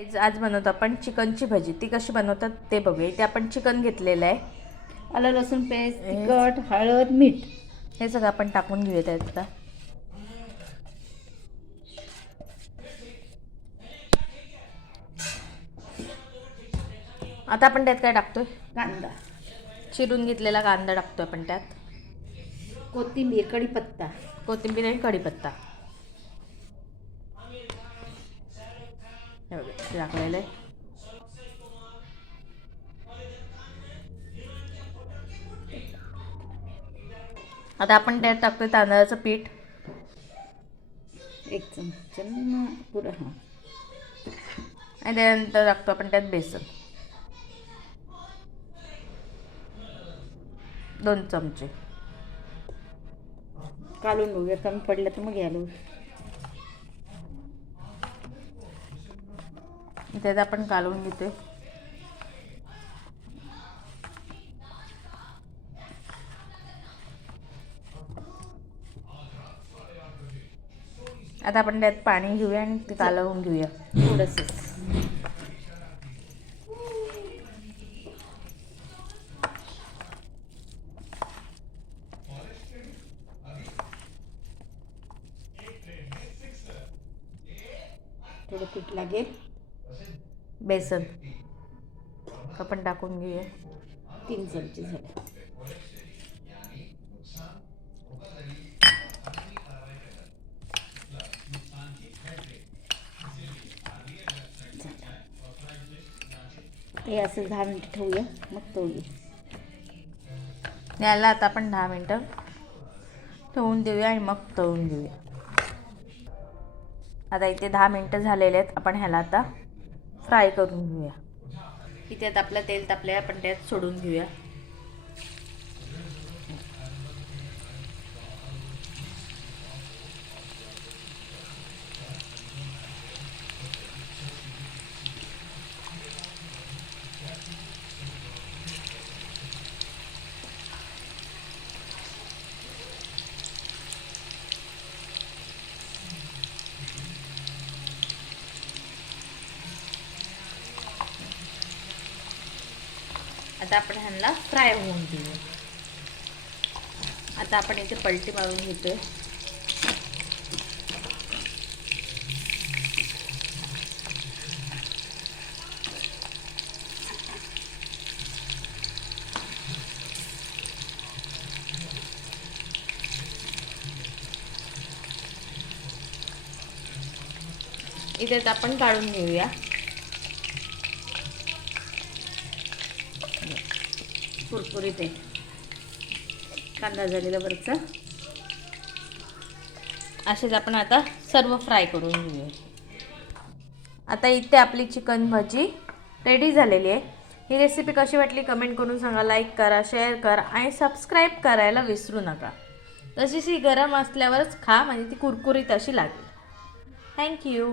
आज बनवतो आपण चिकनची भजी. ती कशी बनवतात ते बघूया. इथे आपण चिकन घेतलेलं आहे. आलं लसूण पेस्ट, तिखट, हळद, मीठ हे सगळं आपण टाकून घेऊया त्यात. आता आपण त्यात काय टाकतोय? कांदा, चिरून घेतलेला कांदा टाकतोय आपण त्यात. कोथिंबीर, कढीपत्ता, कोथिंबीर आणि कढीपत्ता टाकलेलं आहे. आता आपण त्यात टाकतोय तांदळाचं पीठ 1 चमचा पुरा. आणि त्यानंतर टाकतो आपण त्यात बेसन 2 चमचे. कालून बघूया, कमी पडलं तर मग घ्यायला. त्यात आपण कालवून घेतोय. आता आपण त्यात पाणी घेऊया आणि ते कालवून घेऊया थोडंसं. थोडं पीठ लागेल. बेसन आपण टाकून घेऊया. 3 चमचे झाले. हे असं 10 मिनिटं ठेवूया, मग तळूया. याला आता आपण 10 मिनिटं ठेवून देऊया आणि मग तळून घेऊया. आता इथे 10 मिनिटं झालेले आहेत. आपण ह्याला आता फ्राय करून घेऊया. इथे आता आपलं तेल तापले, आपण त्यात सोडून घेऊया. आता आपण ह्यांना फ्राय होऊन घेऊया. आता आपण इथे पलटी मारून घेतोय. इथे आपण काढून घेऊया. कुरकुरीत आहे. कांदा झालेला वरचा. असेच आपण आता सर्व फ्राय करून घेऊया. आता इथे आपली चिकन भजी रेडी झालेली आहे. ही रेसिपी कशी वाटली कमेंट करून सांगा. लाईक करा, शेअर करा आणि सबस्क्राईब करायला विसरू नका. तशीच ही गरम असल्यावरच खा, म्हणजे ती कुरकुरीत अशी लागेल. थँक्यू.